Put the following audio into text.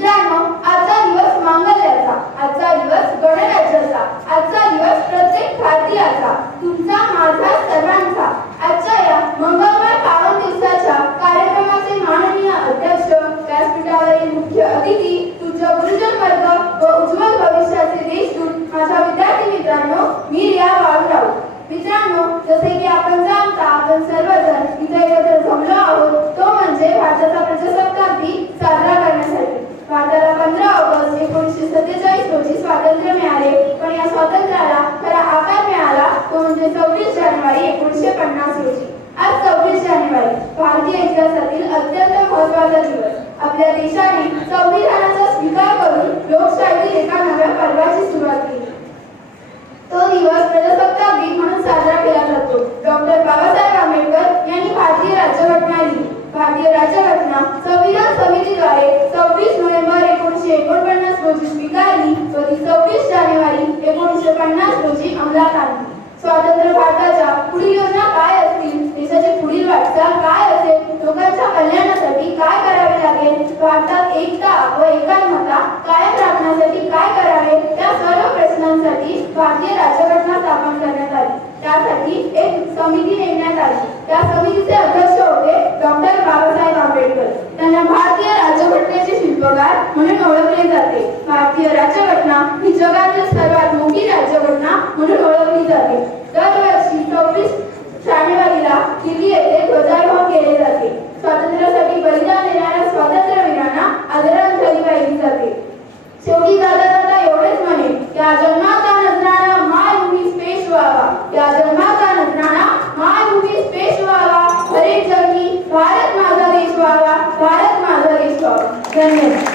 मित्रांनो, आजचा दिवस मांगल्याचा, आजचा दिवस गणराज्याचा, आजचा दिवस प्रत्येक भारतीयाचा, तुमचा, माझा, सर्वांचा। आजच्या या मंगलमय पावन दिवसाच्या कार्यक्रमाचे माननीय अध्यक्ष, व्यासपीठावरील मुख्य अतिथी, तुझ्या गुरुजन वर्ग व उज्ज्वल भविष्याचे देशदूत माझ्या विद्यार्थी मित्रांनो, मी रिया बाळूराव। मित्रांनो, जसे की आपण जाणता, आपण सर्वजण इथे एकत्र जमलो आहोत तो म्हणजे भारताचा प्रजासत्ताक दिन साजरा करण्यासाठी। भारताला 15 ऑगस्ट 1947 रोजी स्वातंत्र्य मिळाले, पण या स्वातंत्र्याला खरा आकार मिळाला तो म्हणजे 26 जानेवारी 1950 रोजी। आज 26 जानेवारी भारतीय इतिहासातील अत्यंत महत्त्वाचा दिवस। आपल्या देशाने संविधानाचा स्वीकार करून लोकशाहीतील एका नव्या पर्वाची सुरुवात केली। तो दिवस प्रजासत्ताक दिन म्हणून साजरा केला जातो। डॉक्टर बाबासाहेब आंबेडकर यांनी भारतीय राज्यघटना लिहिली। भारतीय राज्यघटना संविधान समितीद्वारे 26 नोव्हेंबर 1949 रोजी स्वीकारली व ती 26 जानेवारी 1950 रोजी अंमलात आणली। स्वातंत्र्य भारताच्या पुढील योजना काय असतील, देशाची पुढील वाटचाल काय असेल, लोकांच्या कल्याणासाठी काय करावे लागेल, भारतात एकता व एकात्मता कायम राखण्यासाठी काय करावे, या सर्व प्रश्नांसाठी भारतीय राज्यघटना स्थापन करण्यात आली। त्यासाठी एक समिती नेमण्यात आली। त्या समितीचे अध्यक्ष होते डॉक्टर बाबासाहेब आंबेडकर। त्यांना भारतीय राज्यघटनेचे शिल्पकार म्हणून ओळखले जाते। भारतीय राज्यघटना ही जगातील सर्वात मोठी राज्यघटना म्हणून ओळखली जाते। दरवर्षी 26 जानेवारीला दिल्ली येथे ध्वजारोहण केले जाते। स्वातंत्र्यासाठी बलिदान देणाऱ्या स्वातंत्र्यवीरांना आदरांजली वाहिली जाते। शेवटी जाता एवढेच म्हणे, या जन्माचा नजराणा मायभूमी स्पेश व्हावा, या जन्माचा नजराणा मायभूमी स्पेश व्हावा, हरे जगी भारत माझा देश व्हावा, भारत माझा देश व्हावा। धन्यवाद।